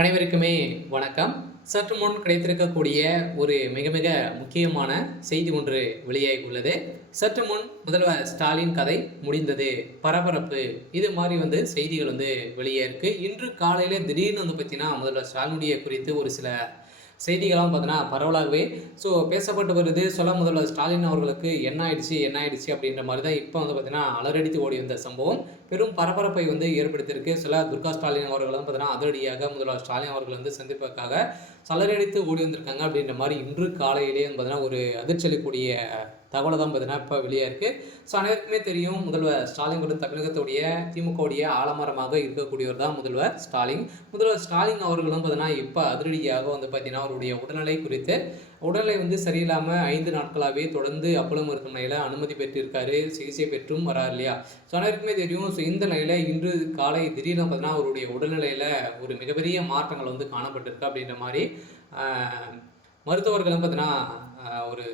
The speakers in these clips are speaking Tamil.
அனைவருக்குமே வணக்கம். சற்று முன் கிடைத்திருக்கக்கூடிய ஒரு மிக மிக முக்கியமான செய்தி ஒன்று வெளியாகி உள்ளது. சற்று முன் முதல்வர் ஸ்டாலின் கதை முடிந்தது, பரபரப்பு, இது மாதிரி செய்திகள் வெளியே இருக்கு. இன்று காலையில திடீர்னு பார்த்தீங்கன்னா முதல்வர் ஸ்டாலினுடைய குறித்து ஒரு சில செய்திகள்லாம் பார்த்தீங்கன்னா பரவலாகவே பேசப்பட்டு வருது. முதல்வர் ஸ்டாலின் அவர்களுக்கு என்ன ஆயிடுச்சு அப்படின்ற மாதிரி தான் இப்போ பார்த்தீங்கன்னா அலறடித்து ஓடி வந்த சம்பவம் பெரும் பரபரப்பை ஏற்படுத்தியிருக்கு. துர்கா ஸ்டாலின் அவர்கள் பார்த்தீங்கன்னா அதிரடியாக முதல்வர் ஸ்டாலின் அவர்கள் சந்திப்பதற்காக சலரடித்து ஓடி வந்திருக்காங்க அப்படின்ற மாதிரி இன்று காலையிலேயே பார்த்தீங்கன்னா ஒரு அதிர்ச்சி அளிக்கக்கூடிய தகவலை தான் பார்த்தீங்கன்னா இப்போ வெளியே இருக்குது. அனைவருக்குமே தெரியும், முதல்வர் ஸ்டாலின் கூட தமிழகத்துடைய திமுகவுடைய ஆலமரமாக இருக்கக்கூடியவர் தான் முதல்வர் ஸ்டாலின். முதல்வர் ஸ்டாலின் அவர்களும் பார்த்தீங்கன்னா இப்போ அதிரடியாக பார்த்தீங்கன்னா அவருடைய உடல்நிலை குறித்து உடல்நிலை சரியில்லாமல் 5 நாட்களாகவே தொடர்ந்து அப்போலோ மருத்துவமனையில் அனுமதி பெற்றிருக்காரு, சிகிச்சை பெற்றும் வரார் இல்லையா. அனைவருக்குமே தெரியும். இந்த நிலையில் இன்று காலை திடீர்னு பார்த்தீங்கன்னா அவருடைய உடல்நிலையில் ஒரு மிகப்பெரிய மாற்றங்கள் காணப்பட்டிருக்கு அப்படின்ற மாதிரி மருத்துவர்களும் பார்த்தீங்கன்னா ஒரு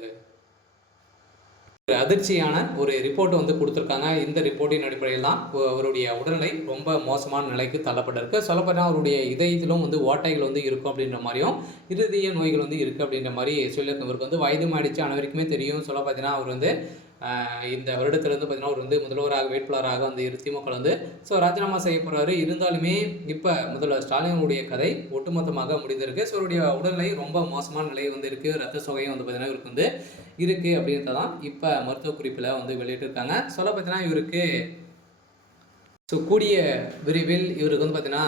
அதிர்ச்சியான ஒரு ரிப்போர்ட் கொடுத்துருக்காங்க. இந்த ரிப்போர்ட்டின் அடிப்படையில் தான் அவருடைய உடல்நிலை ரொம்ப மோசமான நிலைக்கு தள்ளப்பட்டிருக்கு. சொல்லப்போனால் அவருடைய இதயத்திலும் ஓட்டைகள் இருக்கும் அப்படின்ற மாதிரியும், இருதய நோய்கள் இருக்குது அப்படின்ற மாதிரி சொல்லியிருக்கோம். இவருக்கு வயது மாடிச்சு, அனைவருக்குமே தெரியும். பார்த்தீங்கன்னா அவர் இந்த வருடத்திலிருந்து பார்த்தீங்கன்னா அவர் முதல்வராக வேட்பாளராக திமுக ராஜினாமா செய்ய போகிறாரு. இருந்தாலுமே இப்போ முதல்வர் ஸ்டாலினுடைய கதை ஒட்டுமொத்தமாக முடிந்திருக்கு. அவருடைய உடல்நிலை ரொம்ப மோசமான நிலை இருக்குது. ரத்த சோகையும் பார்த்தீங்கன்னா இவருக்கு இருக்குது அப்படின்றதான் இப்போ மருத்துவ குறிப்பில் வெளியிட்டிருக்காங்க. பார்த்தீங்கன்னா இவருக்கு கூடிய விரைவில் இவருக்கு பார்த்தீங்கன்னா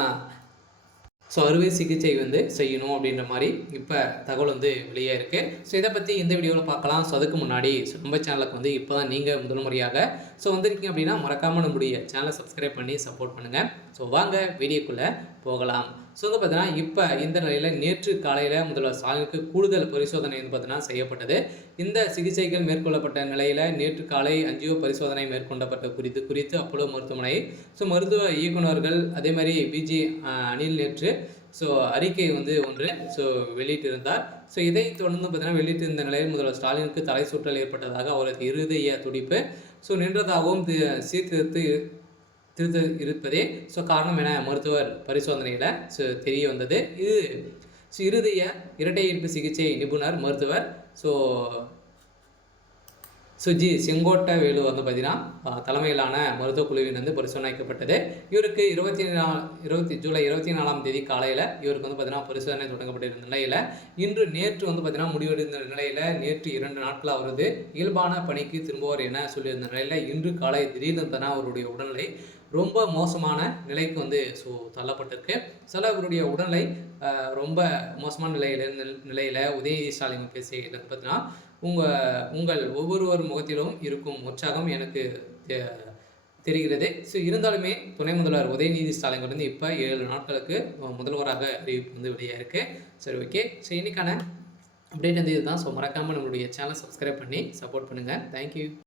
அறுவை சிகிச்சை செய்யணும் அப்படின்ற மாதிரி இப்போ தகவல் வெளியே இருக்குது. இதை பற்றி இந்த வீடியோவில் பார்க்கலாம். அதுக்கு முன்னாடி நம்ம சேனலுக்கு இப்போ தான் நீங்கள் முதல் முறையாக வந்திருக்கீங்க அப்படின்னா மறக்காமல் நம்முடைய சேனலை சப்ஸ்கிரைப் பண்ணி சப்போர்ட் பண்ணுங்கள். வாங்க வீடியோக்குள்ளே போகலாம். பார்த்தீங்கன்னா இப்போ இந்த நிலையில் நேற்று காலையில் முதல்வர் ஸ்டாலினுக்கு கூடுதல் பரிசோதனை பார்த்தீங்கன்னா செய்யப்பட்டது. இந்த சிகிச்சைகள் மேற்கொள்ளப்பட்ட நிலையில் நேற்று காலை அஞ்சியோ பரிசோதனை மேற்கொள்ளப்பட்ட குறித்து அப்போலோ மருத்துவமனை மருத்துவ இயக்குநர்கள் அதே மாதிரி பிஜி அனில் நேற்று அறிக்கை ஒன்று வெளியிட்டிருந்தார். இதை தொடர்ந்து பார்த்தீங்கன்னா வெளியிட்டிருந்த நிலையில் முதல்வர் ஸ்டாலினுக்கு தலை சுற்றல் ஏற்பட்டதாக, அவரது இருதய துடிப்பு நின்றதாகவும் இருப்பதே காரணம் என மருத்துவர் பரிசோதனையில் தெரிய வந்தது. இது இருதய இரட்டை ஈர்ப்பு சிகிச்சை நிபுணர் மருத்துவர் சுஜி செங்கோட்டவேலு பார்த்தீங்கன்னா தலைமையிலான மருத்துவ குழுவின் பரிசோதனைக்கப்பட்டது. இவருக்கு ஜூலை 24ஆம் தேதி காலையில் இவருக்கு பார்த்தீங்கன்னா பரிசோதனை தொடங்கப்பட்டிருந்த நிலையில் இன்று நேற்று பார்த்தீங்கன்னா முடிவடைந்த நிலையில் நேற்று 2 நாட்கள் அவரது இயல்பான பணிக்கு திரும்புவார் என சொல்லியிருந்த நிலையில் இன்று காலை திடீர்னு பார்த்தீங்கன்னா அவருடைய உடல்நிலை ரொம்ப மோசமான நிலைக்கு தள்ளப்பட்டிருக்கு. அவருடைய உடல்நிலை ரொம்ப மோசமான நிலையில் உதயநிதி ஸ்டாலின் பேசியது பார்த்தீங்கன்னா உங்கள் ஒவ்வொருவர் முகத்திலும் இருக்கும் உற்சாகம் எனக்கு தெரிகிறது. இருந்தாலுமே துணை முதல்வர் உதயநிதி ஸ்டாலின் இப்போ 7 நாட்களுக்கு முதல்வராக அறிவிப்பு வெளியாக இருக்குது. ஓகே. இன்னைக்கான அப்டேட் இதுதான். மறக்காமல் நம்மளுடைய சேனலை சப்ஸ்கிரைப் பண்ணி சப்போர்ட் பண்ணுங்கள். தேங்க்யூ.